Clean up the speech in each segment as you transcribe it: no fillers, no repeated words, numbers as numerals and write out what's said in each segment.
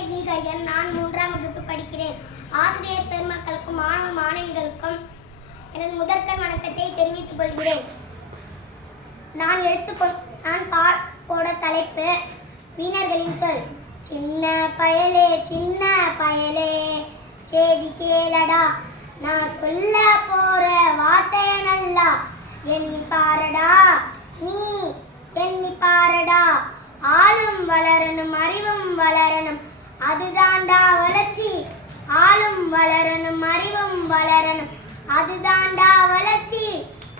பெயர் வீகையன். நான் 3ஆம் வகுப்பு படிக்கிறேன். ஆசிரியர் பெருமக்களுக்கும் மாணவ மாணவிகளுக்கும் எனது முதற்கண் வணக்கத்தை தெரிவித்துக் கொள்கிறேன். நான் பாட தலைப்பு வீணர்களின் சொல். சின்ன பயலே சின்ன பயலே சேதி கேளடா, நான் சொல்ல போற வார்த்தைய நல்லா எண்ணி பாரடா, நீ எண்ணி பாரடா. ஆளும் வளரணும் அறிவும் வளரணும், அதுதாண்டா வளர்ச்சி. ஆளும் வளரணும் அறிவும் வளரணும், அதுதாண்டா வளர்ச்சி.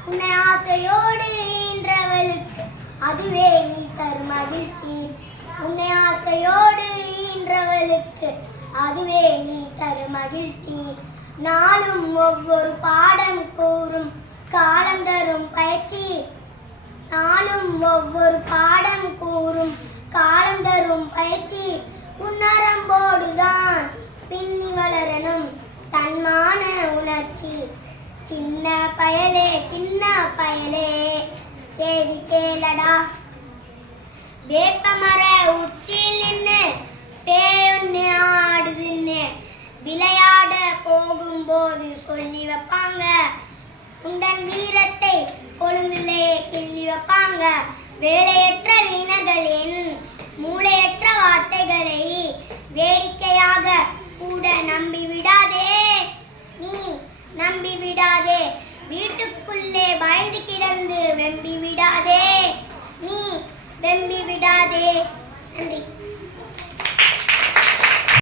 உன்னை ஆசையோடு ஈன்றவளுக்கு அதுவே நீ தரும் மகிழ்ச்சி. உன்னை ஆசையோடு ஈன்றவளுக்கு அதுவே நீ தரும் மகிழ்ச்சி. நாளும் ஒவ்வொரு பாடம் கூறும் காலம் தரும் பயிற்சி. நாளும் ஒவ்வொரு பாடம் கூறும் காலம் தரும் பயிற்சி. உன்னரம்போடுதான் பின்னி வளரணும் தன்மான உணர்ச்சி. சின்ன பயலே சின்ன பயலே சேதி கேளடா, வேப்பமர உச்சியில் நின்று பேயொன்னு ஆடுதுன்னு விளையாட போகும்போது சொல்லி வைப்பாங்க. உண்டன் வீரத்தை கொழுந்திலே கிள்ளி வைப்பாங்க. வேலையற்ற வீணர்களின் மூளையற்ற வார்த்தைகளை வேடிக்கையாக கூட நம்பி விடாதே, நீ நம்பி விடாதே. வீட்டுக்குள்ளே பயந்து கிடந்து வெம்பி விடாதே, நீ வெம்பி விடாதே. நன்றி.